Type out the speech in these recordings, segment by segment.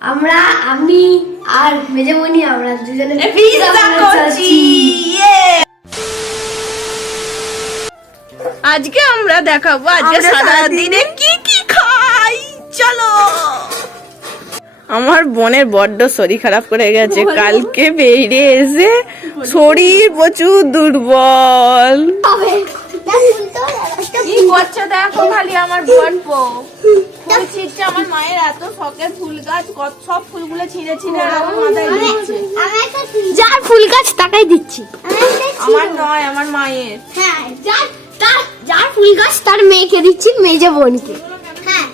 আমরা আমি আর মেজমণি আমরা দুজনে পিৎজা করছি আজকে আমরা দেখাবো আজকে সারা সারাদিনে দিনে কি কি খাই? চলো। আমার বোনের বড্ড শরীর খারাপ করে গেছে কালকে বেরিয়ে এসে শরীর প্রচুর দুর্বল। কি করছে দেখো খালি আমার বোন ফুল আমার মায়ের এত শখের ফুল গাছ কত- সব ফুলগুলো ছিঁড়ে ছিঁড়ে আমার মাথায় দিচ্ছে। যার ফুল গাছ তাকাই দিচ্ছি। আমার নয় আমার মায়ের। হ্যাঁ যার তার যার ফুল গাছ তার মেয়েকে দিচ্ছি মেজে বোনকে। হ্যাঁ।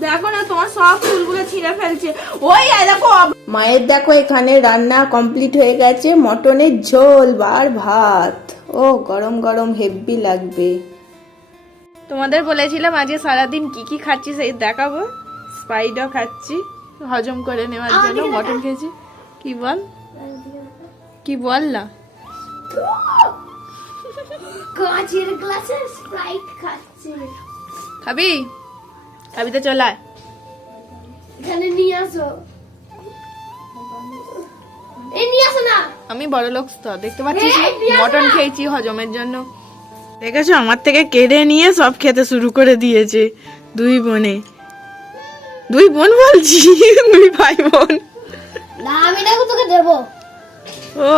দেখো না তোমার সব ফুলগুলো ছিঁড়ে ফেলছে। ওই দেখো মায়ের দেখো এখানে রান্না কমপ্লিট হয়ে গেছে। মটনের ঝোল আর ভাত। ও গরম গরম হেভি লাগবে। তোমাদের বলেছিলাম আজকে সারাদিন কি কি খাচ্ছি সেই দেখাবো। স্পাইডার খাচ্ছি। হজম করে নেওয়ার জন্য মটন খেয়েছি। কি বল? কি বল না? কাঁচের গ্লাসে স্প্রাইট খাচ্ছে। খাবি খাবি তো চলায় এখানে নিয়ে আসো। এই নিয়ে আসো না। আমি বড় লোক তো দেখতে পাচ্ছি মটন খেয়েছি হজমের জন্য। দেখেছ? আমার থেকে কেড়ে নিয়ে সব খেতে শুরু করে দিয়েছে। দুই বোনে। দুই বোন বলছি দুই ভাই বোন। না আমি দেখো তোকে দেব। ও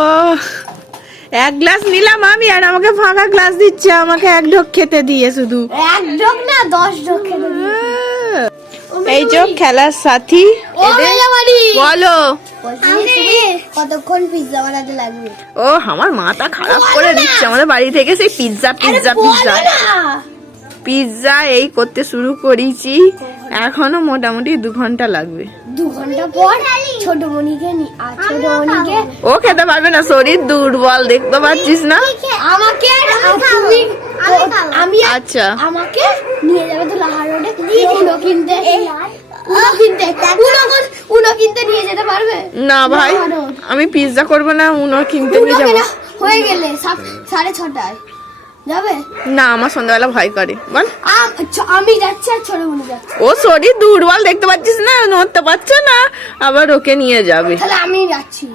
এক গ্লাস নিলাম আমি আর আমাকে ফাঁকা গ্লাস দিচ্ছে আমাকে এক ঢোক খেতে দিয়ে শুধু। এক ঢোক না দশ ঢোক খেতে দিবি। এই যে খেলার সাথী। বলো। কতক্ষণ পিৎজা বানাতে লাগবে? ও আমার মাথা খারাপ করে দিচ্ছে। আমাদের বাড়ি থেকে সেই পিৎজা পিৎজা পিৎজা পিৎজা এই করতে শুরু করেছি। এখনও মোটামুটি দু ঘণ্টা লাগবে। দু ঘণ্টা পর ছোট মনিকে ছোট মনিকে ও খেতে পারবে না শরীর দুর্বল দেখতে পাচ্ছিস না? আমাকে আমি আর আচ্ছা। আমাকে নিয়ে যাবে তো লাহার রোডে। উনো কিনতে। উনো কিনতে। উনো কিনতে নিয়ে যেতে পারবে? না ভাই আমি পিৎজা করব না উনো কিনতে নিয়ে যাব। হয়ে গেলে সাড়ে ছটায়। যাবে? না আমার সন্ধ্যাবেলা ভয় করে। বল। আমি যাচ্ছি আর ছোট যাচ্ছে। ও শরীর দুর্বল দেখতে পাচ্ছিস না? নড়তে পারছে না? আবার ওকে নিয়ে যাবে। তাহলে আমি যাচ্ছি।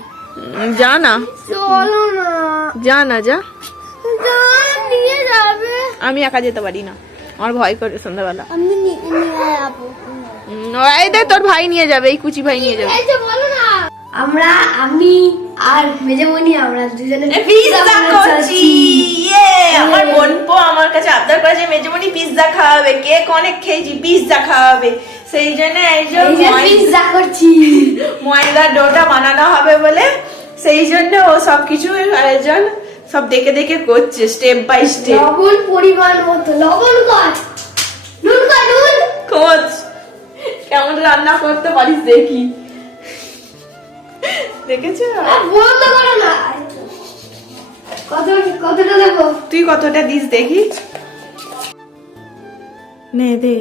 যা না। চলো না। যা না যা। নিয়ে যাবে। আমি একা যেতে পারি না। আমার ভয় করে সন্ধ্যাবেলা। আমি নিয়ে যাব। এই দে তোর ভাই নিয়ে যাবে এই কুচি ভাই নিয়ে যাবে। এই যে বলো না। আমরা আমি আর মেজমণি আমরা দুজনে করছি। আমার বোনপো আমার কাছে আবদার করেছে মেজমনি পিৎজা খাওয়াবে কেক অনেক খেয়েছি পিৎজা খাওয়াবে। সেই জন্য এই যে যে পিৎজা করছি। ময়দার ডোটা বানানো হবে বলে সেই জন্য ও সব কিছু আয়োজন সব দেখে দেখে করছে স্টেপ বাই স্টেপ লবণ পরিমাণ মতো লবণ কর। নুন কর নুন। কোচ কেমন রান্না করতে পারিস দেখি। দেখেছ? আর বন্ধ করো না। তুই কতটা দিস দেখি। নে দে।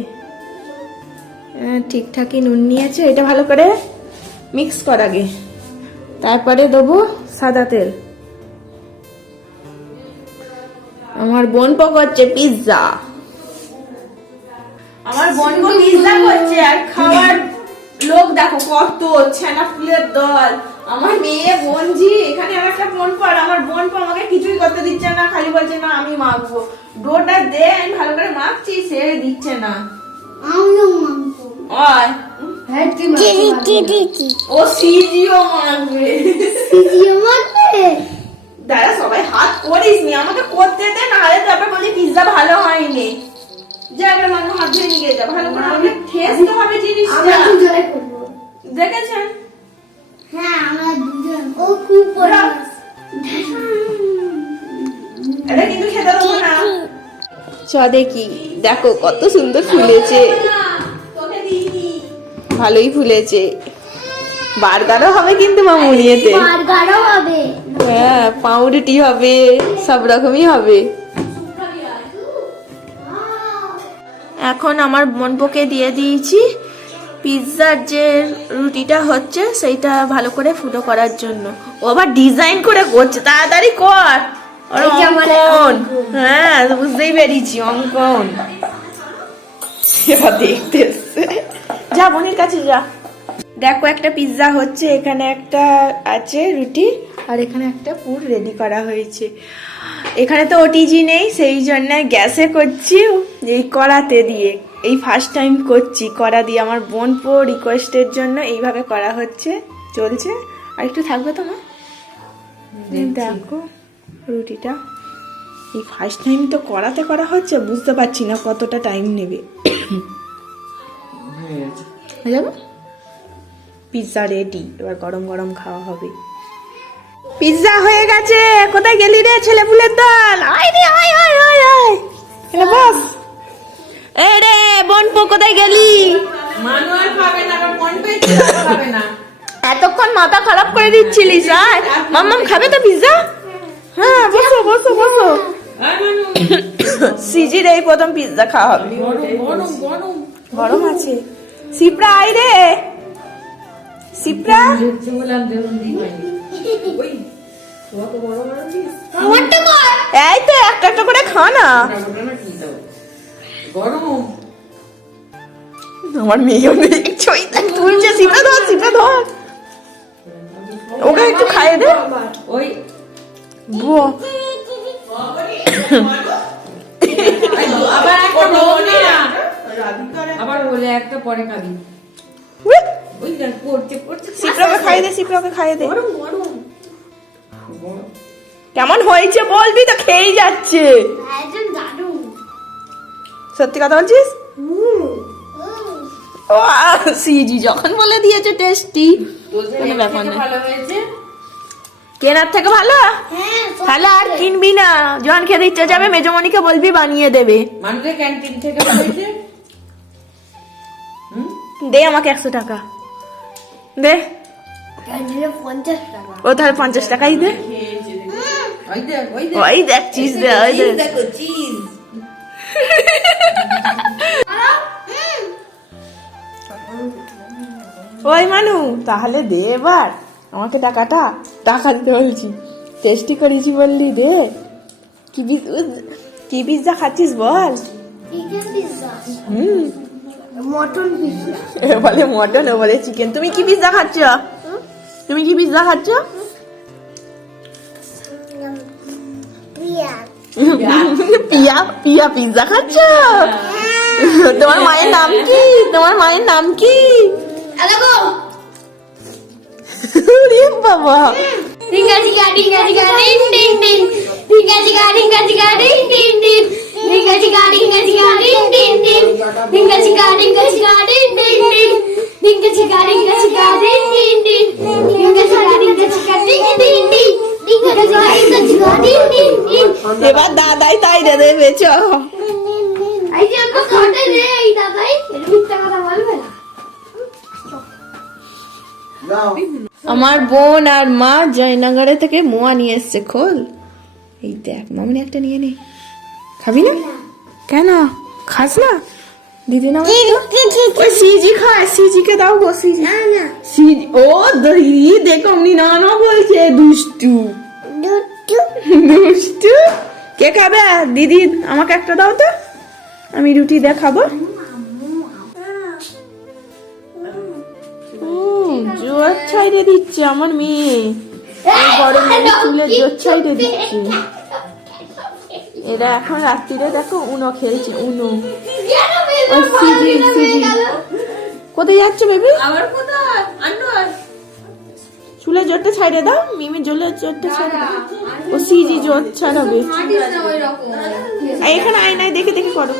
ঠিকঠাকই নুন নিয়েছে, এটা ভালো করে মিক্স কর আগে। তারপরে দেবো সাদা তেল। আমার বোন করছে পিৎজা আমার বোন পিৎজা করছে, আর খাওয়ার লোক দেখো কত ছানা ফুলের দল। আমার মেয়ে বোনজি এখানে আর একটা বোন পর আমার বোন পর আমাকে কিছুই করতে দিচ্ছে না খালি বলছে না আমি মাখবো। ডোটা দে আমি ভালো করে মাখছি সে দিচ্ছে না। আমিও হ্যাঁ ও সিজিও মাখবে। সিজিও মারবে দাদা সবাই হাত করিস নি আমাকে করতে দে না হলে তারপর বলি পিৎজা ভালো হয়নি। যা এবার মানুষ হাত ধরে নিয়ে যা ভালো করে আমাকে ঠেসতে হবে জিনিসটা। দেখেছেন? এটা কিন্তু খেতে দেবো না। চ দেখি। দেখো কত সুন্দর ফুলেছে। ভালোই ফুলেছে। বার্গারও হবে কিন্তু মামুনিয়েতে। বার্গারও হবে। হ্যাঁ পাউরুটি হবে সব রকমই হবে। এখন আমার বোনপোকে দিয়ে দিয়েছি। পিৎজার যে রুটিটা হচ্ছে সেইটা ভালো করে ফুটো করার জন্য। ও আবার ডিজাইন করে করছে তাড়াতাড়ি কর। অঙ্কন। হ্যাঁ বুঝতেই পেরেছি অঙ্কন। এবার দেখতে যা বোনের কাছে যা। দেখো একটা পিৎজা হচ্ছে এখানে একটা আছে রুটি আর এখানে একটা পুর রেডি করা হয়েছে। এখানে তো ওটিজি নেই সেই জন্য গ্যাসে করছি এই কড়াতে দিয়ে। এই ফার্স্ট টাইম করছি করা দিয়ে আমার বোন পো রিকোয়েস্টের জন্য এইভাবে করা হচ্ছে চলছে। আর একটু থাকবে তো মা? দেখো রুটিটা। এই ফার্স্ট টাইম তো করাতে করা হচ্ছে বুঝতে পারছি না কতটা টাইম নেবে। হয়ে যাবে? পিৎজা রেডি এবার গরম গরম খাওয়া হবে। পিৎজা হয়ে গেছে কোথায় গেলি রে ছেলে পুলের দল এতক্ষণ মাথা খারাপ করে দিচ্ছিলিস আয় মাম্মাম খাবে তো পিৎজা হ্যাঁ বসো বসো বসো। সিজির এই প্রথম পিৎজা খাওয়া হবে। গরম গরম গরম গরম আছে। সিপ্রা আয় রে। সিপ্রা। এই তো একটা একটা করে খা না। আমার মেয়েও দেখছ তুলছে ধর ধর। ওকে একটু খাইয়ে দে। ওই আবার একটা বল আবার বলে একটা পরে খাবি। ওই দেখ করছে করছে সিপ্রাকে খাইয়ে দে সিপ্রাকে খাইয়ে দে। গরম গরম। কেমন হয়েছে বলবি তো খেয়েই যাচ্ছে। সত্যি কথা বলছিস? ও সিজি যখন বলে দিয়েছে টেস্টি কোনো ব্যাপার না কেনার থেকে ভালো? হ্যাঁ তাহলে আর কিনবি না। যখন খেতে ইচ্ছা যাবে মেজমণিকে বলবি বানিয়ে দেবে। ক্যান্টিন থেকে দে আমাকে একশো টাকা। দে। ও তাহলে পঞ্চাশ টাকাই দে। ওই দেখ চিজ দে ওই দেখো। চিজ ওই মানু তাহলে দে এবার। আমাকে টাকাটা টাকা দিতে বলছি। টেস্টি করেছি বললি দে। কি পিজ- কি পিৎজা খাচ্ছিস বল? হুম। মটন পিৎজা এ বলে মটন ও বলে চিকেন তুমি কি পিৎজা খাচ্ছ? তুমি কি পিৎজা খাচ্ছ? পিয়া পিয়া পিৎজা খাচ্ছ? তোমার মায়ের নাম কি তোমার মায়ের নাম কি বাবা চিকা ডিঙ্গা চিকা ডিং ডিং ডিং ডিঙ্গা চিকা ডিঙ্গা চিকা ডিং ডিং ডিং এবার দাদাই তাই দেবে চ এই যে আমাকে ঘটে রে দাদাই। এর মিথ্যা কথা বলবে না। আমার বোন আর মা জয়নগরে থেকে মোয়া নিয়ে এসছে খোল। এই দেখ মামনি একটা নিয়ে নে। খাবি না? কেন? খাস না? দিদি না ওই সিজি খায় সিজিকে দাও গো সিজি। না না। সিজি ও দিদি দেখো অমনি না না বলছে দুষ্টু। দুটু দুষ্টু? কে খাবে? দিদি আমাকে একটা দাও তো। আমি রুটি দেখাবো। জোর ছাইড়ে দিচ্ছে আমার মেয়ে। এই গরমে চুলে জোর ছাইড়ে দিচ্ছে। এরা এখন রাত্রিরে দেখো উনো খেলছে উনো। ওই সিজি সিজি। কোথায় যাচ্ছ বেবি? আবার কোথায়? চুলে জোরটা ছাইড়ে দাও মিমি জলের জোরটা ছাড়ে দাও। ও সিজি জোর ছাড়াবে। এখানে আয়নায় দেখে দেখে করো।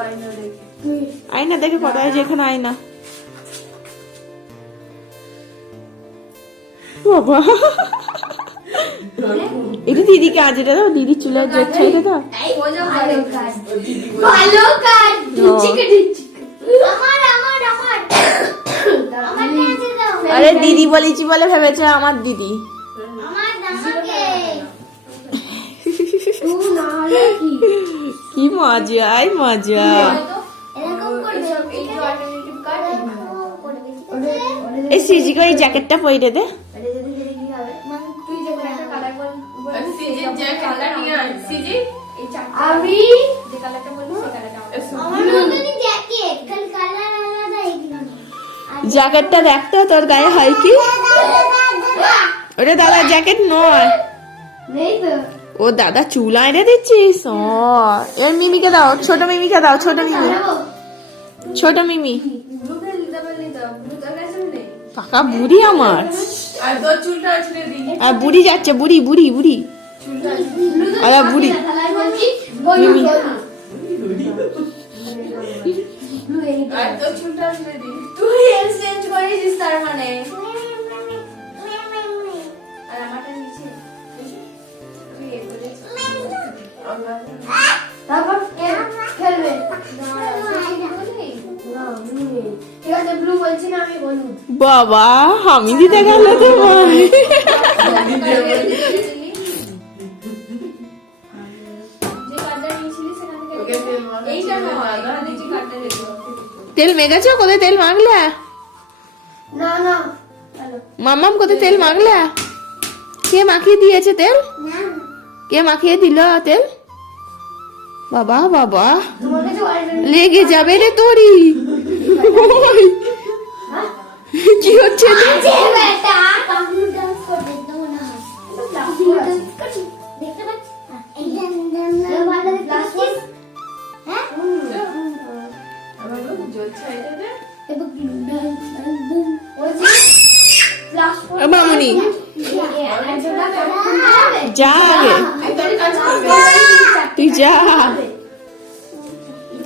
আয়না দেখে। করো এই যে আয়না? বাবা। এটা দিদিকে আজ এটা দাও দিদি চুলে জোর ছাইড়ে দাও। ভালো কাজ। ভালো কাজ। আমার আমার আমার। আমার আরে দিদি বলেছি বলে ভেবেছে আমার দিদি। আমার আমাকে। তুই না হলে কি মজা মজাই মজা এই সিজি ওই জ্যাকেটটা পরে দে। এটা যদি দিলে কি হবে মানে তুই যে একটা কালার বল সিজি যে কালার নিয়ে আয় সিজি আমি যে কালারটা বলব সেই কালারটা আমার মতনই জ্যাকেট খালি কালার আলাদা এগুলো জ্যাকেটটা দেখতো তোর গায়ে হয় কি? ওটা দাদার জ্যাকেট নয়। নেই তো। ও দাদা চুল আইনে দিচ্ছিস? ও এর মিমিকে দাও ছোট মিমিকে দাও ছোট মিমি। ছোট মিমি। কাকা বুড়ি আমার। আর আর বুড়ি যাচ্ছে বুড়ি বুড়ি বুড়ি। আরে বুড়ি। মিমি। তুই বাবা, আমি দিতে গেল তেল মেগেছো? কোথায় তেল মাগলা? না না মামাম কোথায় তেল মাগলা? কে মাখিয়ে দিয়েছে তেল? কে মাখিয়ে দিল তেল? বাবা বাবা। লেগে যাবে রে তোরি। ওই, কি হচ্ছে রে? আছে বেটা কামড় ডান্স করতে দাও না। দেখতে পাচ্ছি? এই ভালো প্লাস্টিক হ্যাঁ মামুনি। যা। তুই যা।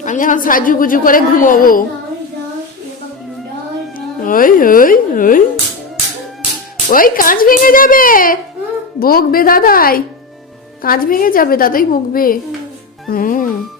আমি এখন সাজু গুজু করে ঘুমাবো। ওই ওই ওই। ওই, কাঁচ ভেঙে যাবে। বকবে দাদাই। কাঁচ ভেঙে যাবে, দাদাই বকবে। হুম।